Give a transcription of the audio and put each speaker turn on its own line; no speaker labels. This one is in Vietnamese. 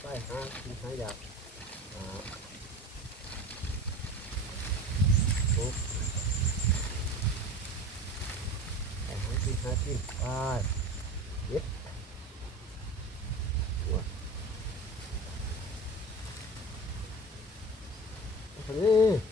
ใกล้ๆฮะคือถ้าอยากหาที่ไปย็ดหัวนี่